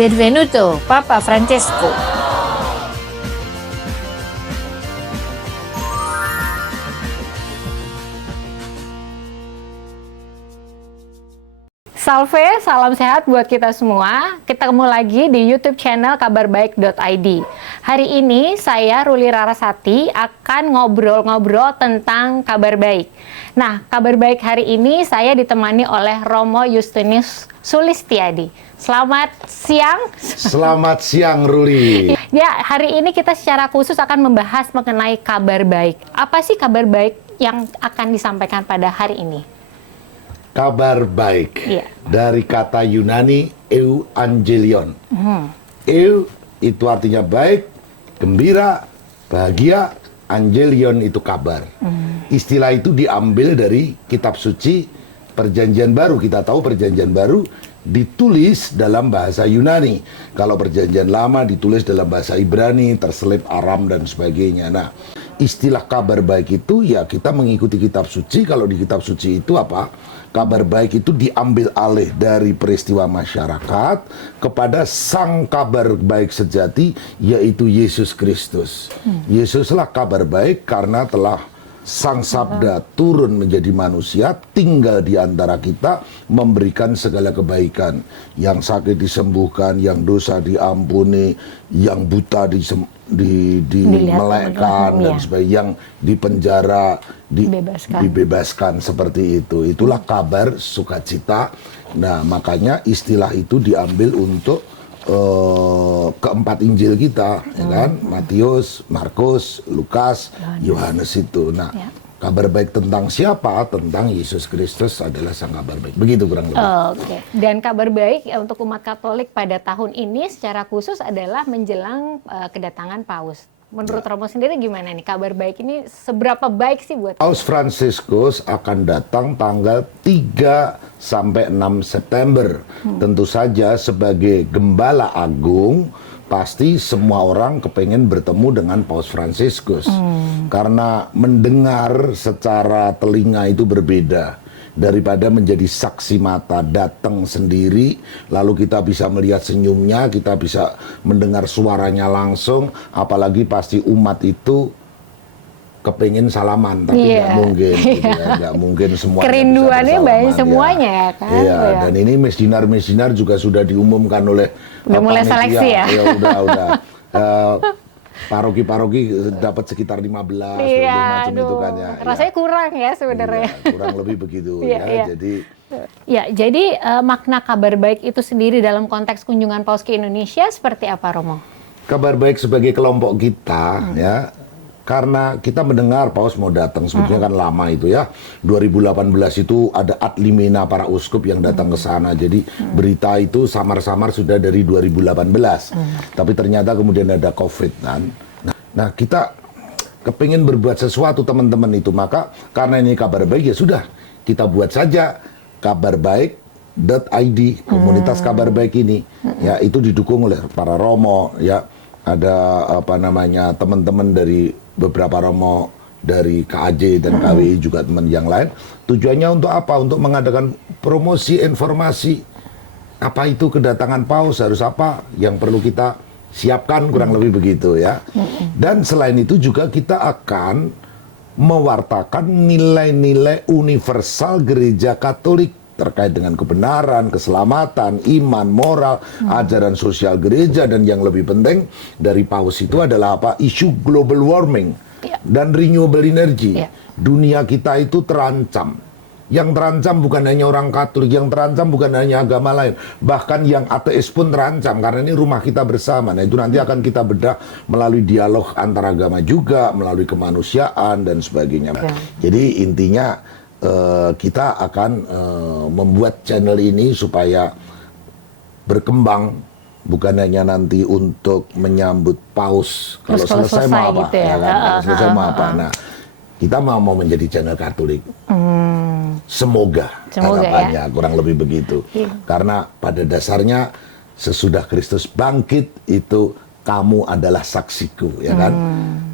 Benvenuto, Papa Francesco. Salve, salam sehat buat kita semua. Kita ketemu lagi di YouTube channel kabarbaik.id. Hari ini saya Ruli Rarasati akan ngobrol-ngobrol tentang kabar baik. Nah, kabar baik hari ini saya ditemani oleh Romo Justinus Sulistiadi. Selamat siang. Selamat siang, Ruli. Ya, hari ini kita secara khusus akan membahas mengenai kabar baik. Apa sih kabar baik yang akan disampaikan pada hari ini? Kabar baik, Iya. dari kata Yunani euangelion. Eu itu artinya baik, gembira, bahagia. Angelion itu kabar. Istilah itu diambil dari kitab suci Perjanjian Baru. Kita tahu Perjanjian Baru ditulis dalam bahasa Yunani. Kalau Perjanjian Lama ditulis dalam bahasa Ibrani, terselip Aram dan sebagainya. Nah, istilah kabar baik itu ya kita mengikuti kitab suci. Kalau di kitab suci itu apa? Kabar baik itu diambil alih dari peristiwa masyarakat kepada sang kabar baik sejati, yaitu Yesus Kristus. Yesuslah kabar baik karena telah Sang Sabda turun menjadi manusia, tinggal di antara kita, memberikan segala kebaikan. Yang sakit disembuhkan, yang dosa diampuni, yang buta dimelekkan, dan sebagainya, yang dipenjara dibebaskan, seperti itu. Itulah kabar sukacita. Nah, makanya istilah itu diambil untuk keempat Injil kita, ya kan? Matius, Markus, Lukas, Yohanes itu. Nah, kabar baik tentang siapa? Tentang Yesus Kristus adalah sang kabar baik. Begitu kurang lebih. Oke. Dan kabar baik untuk umat Katolik pada tahun ini secara khusus adalah menjelang kedatangan Paus. Menurut Romo sendiri gimana nih kabar baik ini, seberapa baik sih buat Paus Fransiskus akan datang tanggal 3 sampai 6 September. Tentu saja sebagai gembala agung, pasti semua orang kepengen bertemu dengan Paus Fransiskus. Karena mendengar secara telinga itu berbeda daripada menjadi saksi mata, datang sendiri, lalu kita bisa melihat senyumnya, kita bisa mendengar suaranya langsung, apalagi pasti umat itu kepengen salaman, tapi nggak mungkin, gitu ya. Nggak mungkin semuanya. Kerinduannya banyak semuanya ya kan? Iya, dan ini misdinar juga sudah diumumkan oleh udah mulai seleksi ya? Ya udah. Paroki-paroki dapat sekitar 15, 20 macam itu kan ya. Rasanya kurang ya sebenarnya. Iya, kurang lebih begitu ya. Jadi makna kabar baik itu sendiri dalam konteks kunjungan Paus ke Indonesia seperti apa, Romo? Kabar baik sebagai kelompok kita ya. Karena kita mendengar Paus mau datang, sebetulnya kan lama itu ya. 2018 itu ada ad limina para uskup yang datang ke sana. Jadi berita itu samar-samar sudah dari 2018. Tapi ternyata kemudian ada COVID kan. Nah, kita kepingin berbuat sesuatu teman-teman itu. Maka karena ini kabar baik ya sudah, kita buat saja kabar baik.id, komunitas kabar baik ini. Ya, itu didukung oleh para romo ya. Ada teman-teman dari beberapa romo dari KAJ dan KWI juga teman yang lain. Tujuannya untuk apa? Untuk mengadakan promosi informasi. Apa itu kedatangan Paus, harus apa yang perlu kita siapkan, kurang lebih begitu ya. Dan selain itu juga kita akan mewartakan nilai-nilai universal Gereja Katolik terkait dengan kebenaran, keselamatan, iman, moral, ajaran sosial gereja, dan yang lebih penting dari Paus itu adalah apa? Isu global warming dan renewable energy. Dunia kita itu terancam. Yang terancam bukan hanya orang Katolik, yang terancam bukan hanya agama lain, bahkan yang ateis pun terancam, karena ini rumah kita bersama. Nah, itu nanti akan kita bedah melalui dialog antar agama juga, melalui kemanusiaan dan sebagainya. Jadi intinya kita akan membuat channel ini supaya berkembang, bukan hanya nanti untuk menyambut Paus kalau selesai mau apa, gitu ya? Selesai mau apa. Nah, kita mau menjadi channel Katolik. Semoga harapannya ya? Kurang lebih begitu. Karena pada dasarnya sesudah Kristus bangkit itu kamu adalah saksiku, ya kan?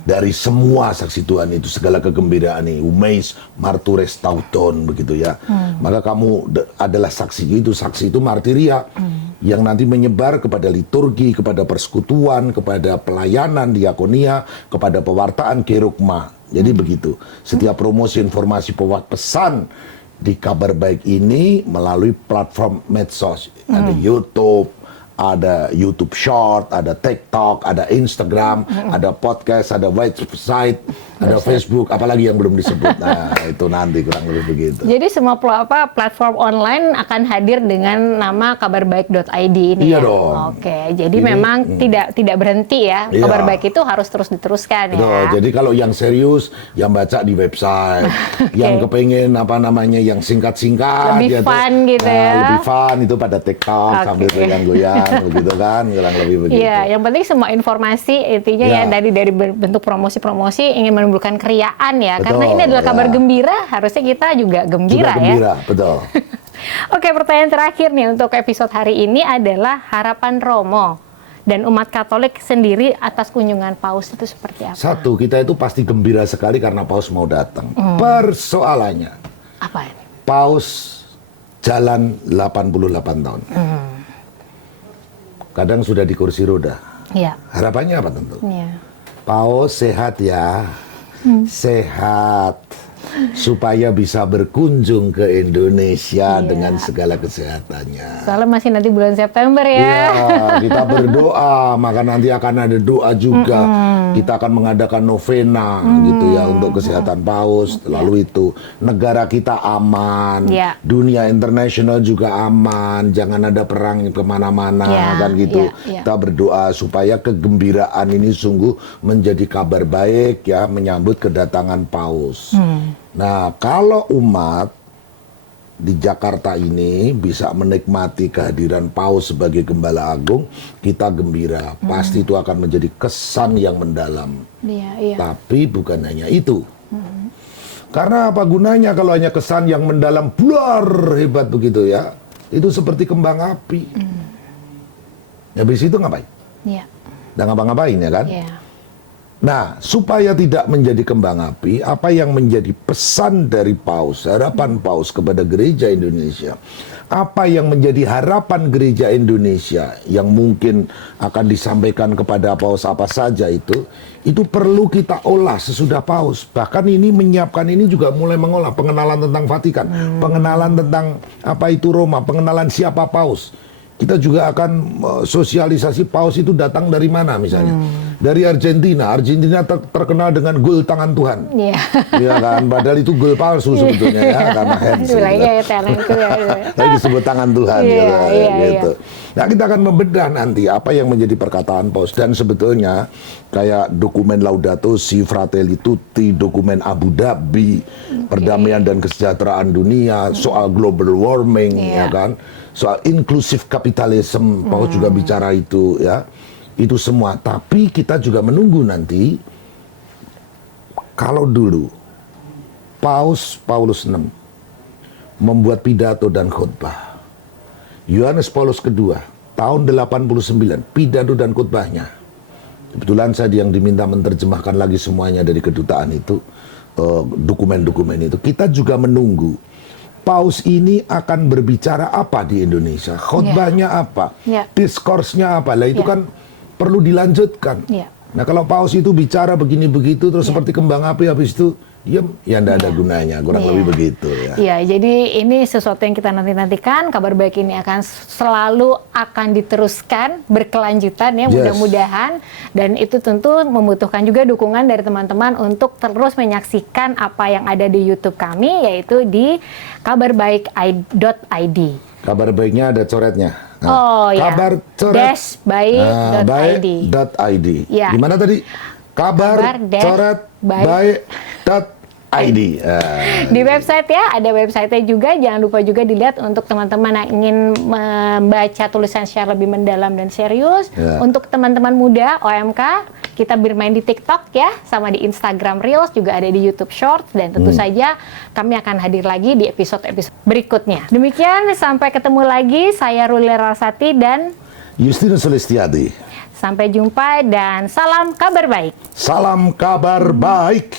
Dari semua saksi Tuhan itu, segala kegembiraan ini, umeis, martures, tauton, begitu ya. Maka kamu adalah saksi itu martiria. yang nanti menyebar kepada liturgi, kepada persekutuan, kepada pelayanan diakonia, kepada pewartaan kerugma. Jadi begitu. Setiap promosi informasi pesan di Kabar Baik ini melalui platform medsos. Ada YouTube, ada YouTube Short, ada TikTok, ada Instagram, ada podcast, ada website, ada Facebook, apalagi yang belum disebut. Nah, itu nanti kurang lebih begitu. Jadi semua platform online akan hadir dengan nama kabarbaik.id ini. Iya ya? dong. Oke, jadi Ini, memang tidak berhenti ya. Iya. Kabar Baik itu harus terus diteruskan Betul. ya. Jadi kalau yang serius, yang baca di website, yang kepengen yang singkat-singkat, Lebih fun gitu ya. lebih fun itu pada TikTok sambil goyang-goyang, begitu kan, kurang lebih begitu. Iya, yang penting semua informasi intinya ya dari bentuk promosi-promosi ingin menimbulkan keriaan ya. Betul, Karena ini adalah kabar ya. gembira, harusnya kita juga gembira ya. Betul. Oke, pertanyaan terakhir nih untuk episode hari ini adalah harapan Romo dan umat Katolik sendiri atas kunjungan Paus itu seperti apa? Satu, kita itu pasti gembira sekali karena Paus mau datang. Persoalannya, Apa ini? Paus jalan 88 tahun. Kadang sudah di kursi roda. Iya. Harapannya apa tentu? Iya. Paus sehat ya, sehat, supaya bisa berkunjung ke Indonesia dengan segala kesehatannya. Soalnya masih nanti bulan September ya. Ya, kita berdoa, maka nanti akan ada doa juga. Kita akan mengadakan novena gitu ya untuk kesehatan Paus. Lalu itu negara kita aman, Ya. dunia internasional juga aman, jangan ada perang kemana-mana Ya, kan gitu. ya. Kita berdoa supaya kegembiraan ini sungguh menjadi kabar baik ya menyambut kedatangan Paus. Nah, kalau umat di Jakarta ini bisa menikmati kehadiran Paus sebagai Gembala Agung, kita gembira. Pasti itu akan menjadi kesan yang mendalam. Iya. Tapi bukan hanya itu. Karena apa gunanya kalau hanya kesan yang mendalam, buar hebat begitu ya. Itu seperti kembang api. Habis itu ngapain? Iya. Nggak ngapa-ngapain ya kan? Iya. Nah, supaya tidak menjadi kembang api, apa yang menjadi pesan dari Paus, harapan Paus kepada gereja Indonesia, apa yang menjadi harapan gereja Indonesia yang mungkin akan disampaikan kepada Paus apa saja itu perlu kita olah sesudah Paus. Bahkan ini menyiapkan ini juga mulai mengolah pengenalan tentang Vatikan, pengenalan tentang apa itu Roma, pengenalan siapa Paus. Kita juga akan sosialisasi Paus itu datang dari mana misalnya. Dari Argentina. Argentina terkenal dengan gol tangan Tuhan. Iya. Iya kan, padahal itu gol palsu sebetulnya ya, karena hands. Tapi disebut tangan Tuhan gitu. Nah, kita akan membedah nanti apa yang menjadi perkataan Paus. Dan sebetulnya kayak dokumen Laudato Si Fratelli Tutti, dokumen Abu Dhabi, perdamaian dan kesejahteraan dunia, soal global warming ya kan, soal inklusif kapitalisme, Paus juga bicara itu ya. Itu semua, tapi kita juga menunggu nanti. Kalau dulu Paus Paulus VI membuat pidato dan khotbah, Yohanes Paulus II tahun 89 pidato dan khotbahnya. Kebetulan saya yang diminta menerjemahkan lagi semuanya dari kedutaan itu, dokumen-dokumen itu. Kita juga menunggu Paus ini akan berbicara apa di Indonesia, khotbahnya apa, diskorsnya apa. Lah itu kan perlu dilanjutkan. Nah, kalau Paus itu bicara begini begitu terus seperti kembang api, habis itu diem, ya enggak ada gunanya, kurang lebih begitu ya. Iya, jadi ini sesuatu yang kita nantikan. Kabar baik ini akan selalu diteruskan berkelanjutan ya, mudah-mudahan. Dan itu tentu membutuhkan juga dukungan dari teman-teman untuk terus menyaksikan apa yang ada di YouTube kami, yaitu di kabarbaik.id. Kabar baiknya ada coretnya. Kabar coret baik.id. Gimana tadi? Kabar coret baik.id. Di website ya, ada website-nya juga. Jangan lupa juga dilihat untuk teman-teman yang ingin membaca tulisan secara lebih mendalam dan serius. Untuk teman-teman muda OMK, kita bermain di TikTok ya, sama di Instagram Reels, juga ada di YouTube Shorts, dan tentu saja kami akan hadir lagi di episode-episode berikutnya. Demikian, sampai ketemu lagi. Saya Ruli Rarasati dan Justinus Sulistiadi. Sampai jumpa dan salam kabar baik. Salam kabar baik.